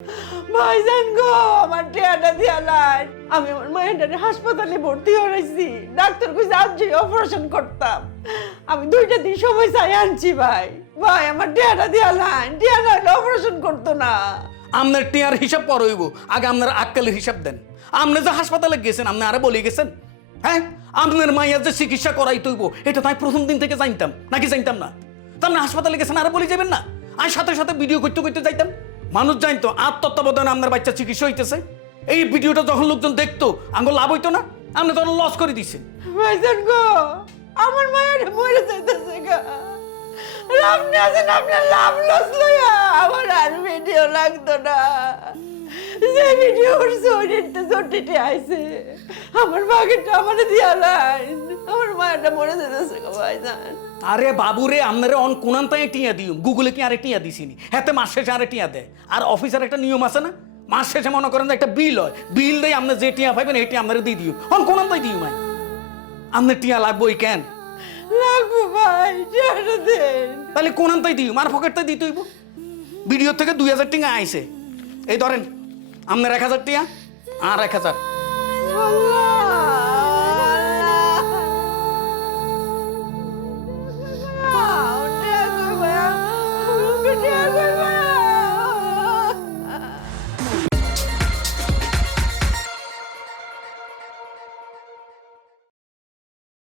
ভাইজান গো, আমার টিয়াটা দিয়া নাই। আমি আমার মায়ের হাসপাতালে ভর্তি হয়েছি, ডাক্তার কইছে আজ অপারেশন করতাম। আমি 2টা দিন সময় চাই আনছি ভাই। ভাই আমার টিয়াটা দিয়া নাই, টিয়া নাইলে অপারেশন করতো না। আপনার টিয়ার হিসাব পর হইব, আগে আপনার আক্কেলের হিসাব দেন। আপনি যে হাসপাতালে গেছেন, আপনি আরে বলে গেছেন? হ্যাঁ, আপনার মাইয়ার যে চিকিৎসা করাই তৈব, এটা তাই প্রথম দিন থেকে জানতাম নাকি জানতাম না? তা আপনি হাসপাতালে গেছেন আরে বলে যাবেন না? আমি সাথে সাথে ভিডিও করতে করতে যাইতাম, মানুষ জানতো আত্মতত্ত্বাবধানে আপনার বাচ্চা চিকিৎসা হইতেছে। এই ভিডিওটা যখন লোকজন দেখতো, আঙ্গুল লাভ হইতো না? আপনি তখন লস করে দিচ্ছেন। ভাইজান গো, আমার মায়ের মরে যাইতেছে গা। আপনি আছেন, আপনার লাভ লস লইয়া আমার আর ভিডিও লাগতো না। যে ভিডিও করছে ওইটা জটিতে আইছে, আমার বাগেরটা আমার দিয়া নাই। আমার মায়েরটা মরে যাইতেছে গো ভাইজান। আরে বাবুরে, আপনারে অন কোনান্তায় টিয়া দিও, গুগলে কি আরে টিয়া দিছিনি? হাতে মাস শেষে আরে টিয়া দেয়। আর অফিসার একটা নিয়ম আছে না, মাস শেষে মনে করেন যে একটা বিল হয়, বিল দিয়ে আপনি যে টিয়া পাইবেন এই টিয়া আপনারে দিয়ে দিও। অন কোনান্তায় দিও মাই, আপনার টিয়া লাগবো কেন? লাগবো ভাই, টিয়াটা দেন। তাহলে কোনান্তায় দিও, মার পকেটটাই দিতে হইব। ভিডিও থেকে 2000 টাকা আইছে, এই ধরেন আপনার 1000 টিয়া আর 1000। আল্লাহ